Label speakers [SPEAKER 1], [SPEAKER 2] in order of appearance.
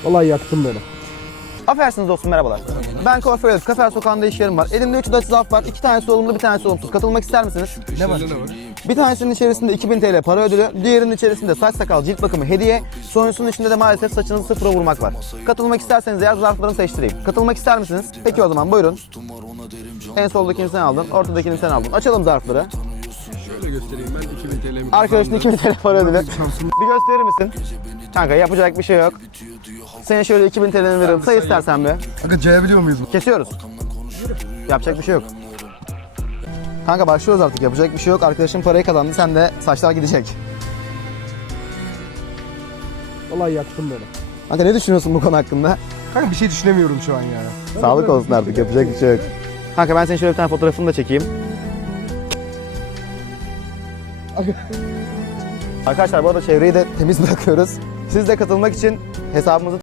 [SPEAKER 1] Vallahi yaktın beni.
[SPEAKER 2] Affedersiniz dostum, merhabalar. Ben kuaför Elif. Kafer Sokağı'nda iş yerim var. Elimde 3 adet zarf var. 2 tanesi olumlu, bir tanesi olumsuz. Katılmak ister misiniz?
[SPEAKER 1] Ne var?
[SPEAKER 2] Bir tanesinin içerisinde 2000 TL para ödülü, diğerinin içerisinde saç sakal cilt bakımı hediye, sonuncusunun içinde de maalesef saçınızı sıfıra vurmak var. Katılmak isterseniz eğer zarflarını seçtireyim. Katılmak ister misiniz? Peki o zaman buyurun. En soldakini sen aldın, ortadakini sen aldın. Açalım zarfları.
[SPEAKER 1] Şöyle göstereyim, ben 2000 TL'mi...
[SPEAKER 2] Arkadaşın 2000 TL para ödülü. Bir gösterir misin? Kanka yapacak bir şey yok. Senin şöyle 2000 TL'ni veririm. Say istersen bir.
[SPEAKER 1] Kanka cayabiliyor muyuz?
[SPEAKER 2] Kesiyoruz. Yapacak bir şey yok. Kanka başlıyoruz artık. Yapacak bir şey yok. Arkadaşın parayı kazandı. Sen de saçlar gidecek.
[SPEAKER 1] Vallahi yaktın beni.
[SPEAKER 2] Kanka ne düşünüyorsun bu konu hakkında?
[SPEAKER 1] Kanka bir şey düşünemiyorum şu an ya.
[SPEAKER 2] Sağlık olsun artık. Yapacak bir şey yok. Kanka ben senin şöyle bir tane fotoğrafını da çekeyim. Arkadaşlar bu arada çevreyi de temiz bırakıyoruz. Siz de katılmak için hesabımızı